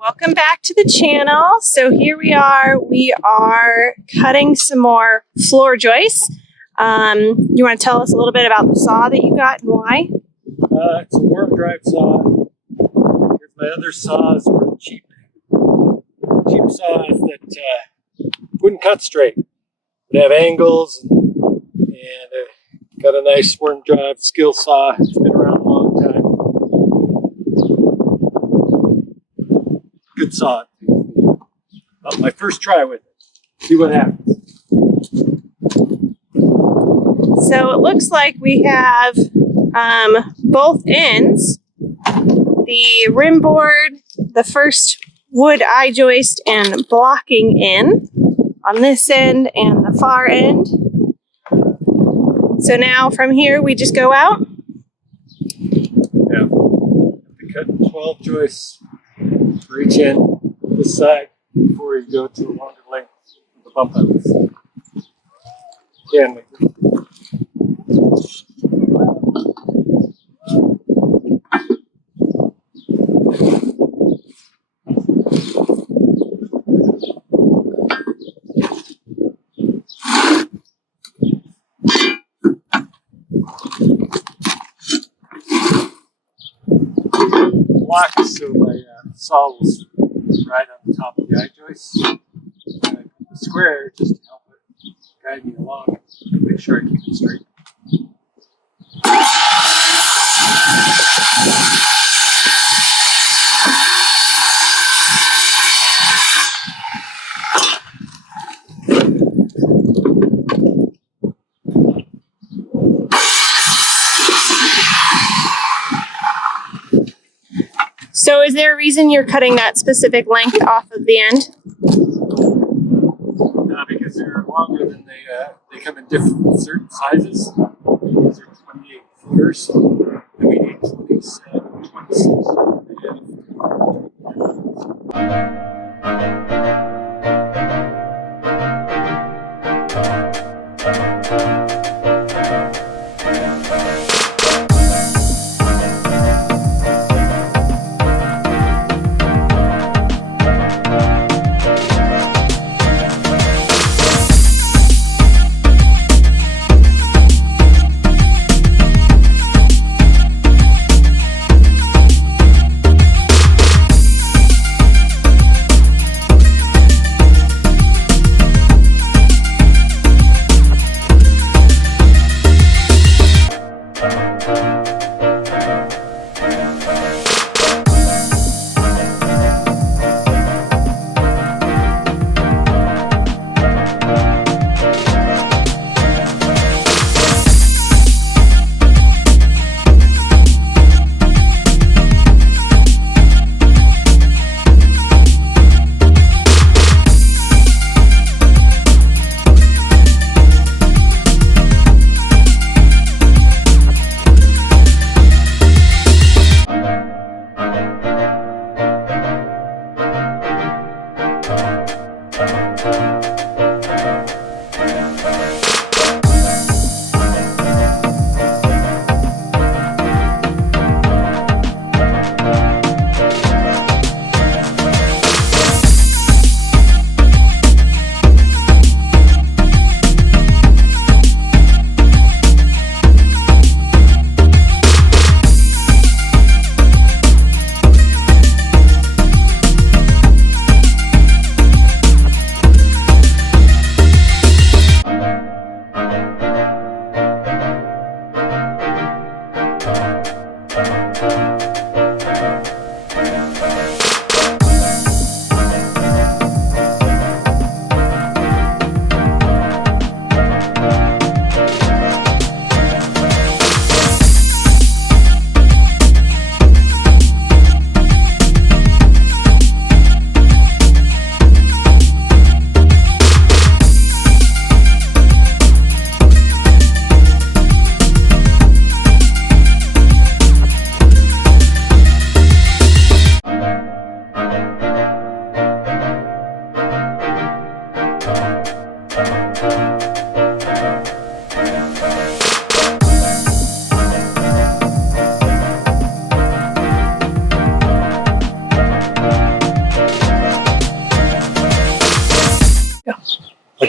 Welcome back to the channel. So here we are cutting some more floor joists. You want to tell us a little bit about the saw that you got and why? It's a worm drive saw. Here's my other saws were cheap saws that wouldn't cut straight. They have angles and got a nice worm drive skill saw. It's been around a long time. Good saw. My first try with it. See what happens. So it looks like we have both ends, the rim board, the first wood I-joist and blocking in on this end and the far end. So now from here we just go out? Yeah. We cut 12 joists for each end, this side, before you go to a longer length of the bump outs. Again, like this. Block so my saw will ride on the top of the I-joist. The square just to help it guide me along and make sure I keep it straight. So is there a reason you're cutting that specific length off of the end? Because they're longer than they come in different certain sizes. These are 28 footers, and we need 27, 26.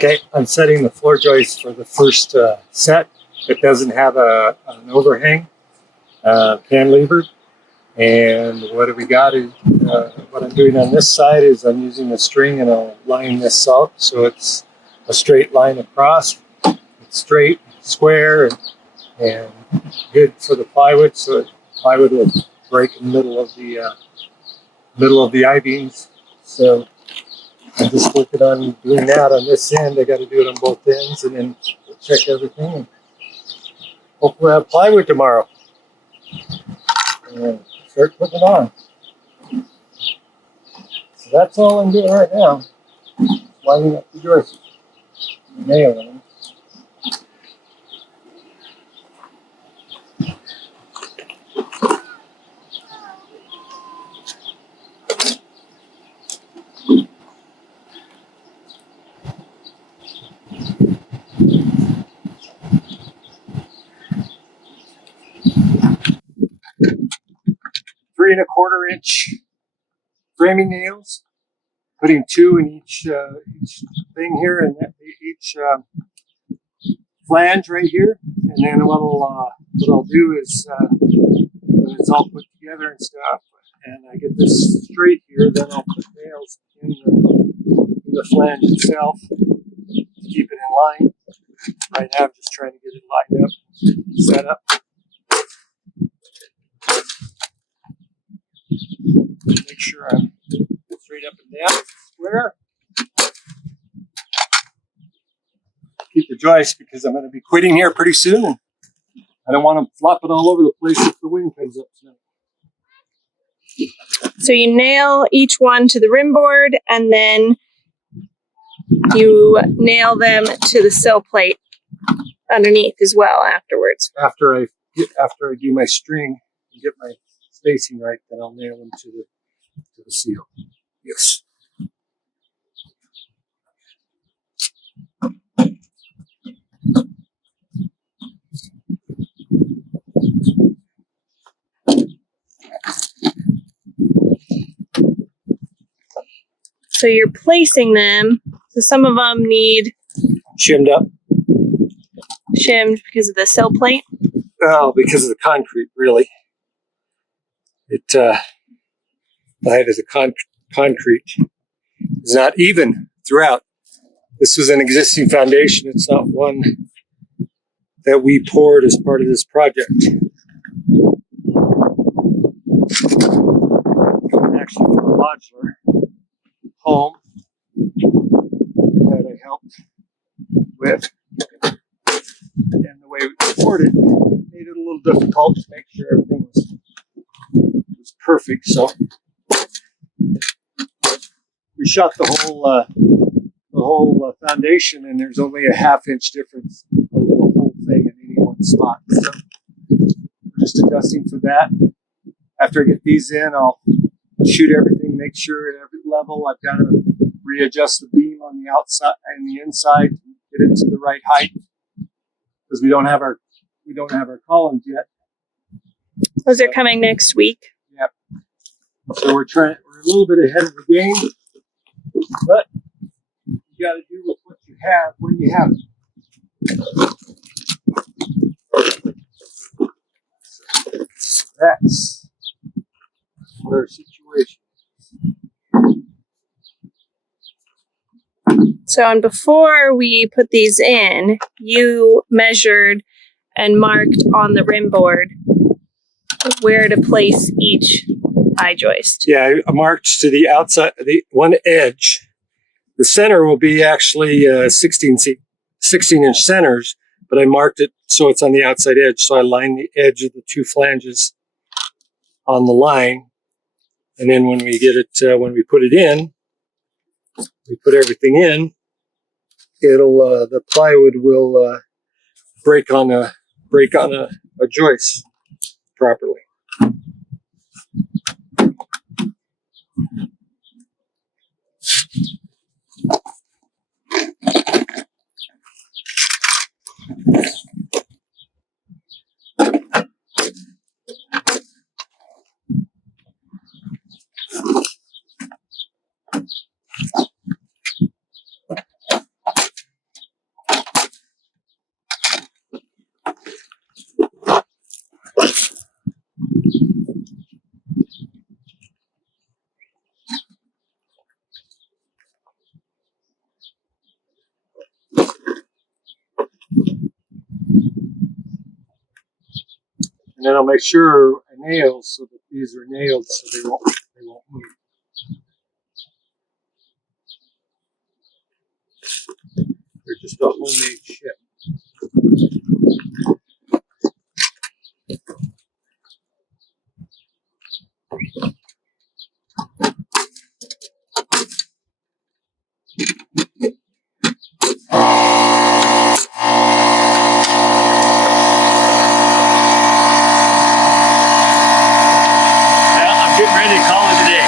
Okay, I'm setting the floor joist for the first set. It doesn't have an overhang cantilever. And what do we got is, what I'm doing on this side is I'm using a string and I'll line this out so it's a straight line across. It's straight, square, and good for the plywood, so plywood will break in the middle of the I-beams. So I'm just working on doing that on this end. I got to do it on both ends, and then check everything. And hopefully we'll have plywood tomorrow. And start putting it on. So that's all I'm doing right now. Lining up the joists, nailing them. 3 1/4 inch framing nails, putting 2 in each thing here, and each flange right here. And then what I'll do is when it's all put together and stuff, and I get this straight here, then I'll put nails in the flange itself to keep it in line. Right now I'm just trying to get it lined up, set up. Make sure I'm straight up and down, square. Keep the joist because I'm going to be quitting here pretty soon, and I don't want to flop it all over the place if the wind comes up tonight. So you nail each one to the rim board, and then you nail them to the sill plate underneath as well afterwards. After I do my string and get my spacing right, then I'll nail them to the seal. Yes. So you're placing them. So some of them need Shimmed up. shimmed because of the sill plate. Oh, because of the concrete, really. It height of the concrete is not even throughout. This was an existing foundation. It's not one that we poured as part of this project. Actually, from a modular home that I helped with, and the way we poured it made it a little difficult to make sure everything was perfect. So we shot the whole foundation, and there's only a 1/2 inch difference of the whole thing in any one spot. So we're just adjusting for that. After I get these in, I'll shoot everything, make sure at every level I've got to readjust the beam on the outside and the inside, get it to the right height, because we don't have our columns yet. Those are coming next week. Yep. So we're a little bit ahead of the game, but you got to do with what you have when you have it. That's our situation. So, and before we put these in, you measured and marked on the rim board where to place each I-joist. Yeah, I marked to the outside, the one edge. The center will be actually 16-inch centers, but I marked it so it's on the outside edge. So I line the edge of the 2 flanges on the line, and then when we get it, when we put it in, we put everything in. It'll the plywood will break on a joist properly. And then I'll make sure I nail so that these are nailed so they won't move. They're just a homemade ship. Getting ready to call it a day.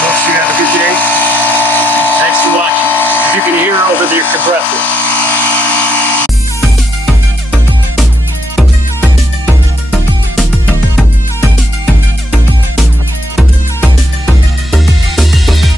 Folks, you have a good day. Thanks for watching. If you can hear over the compressor.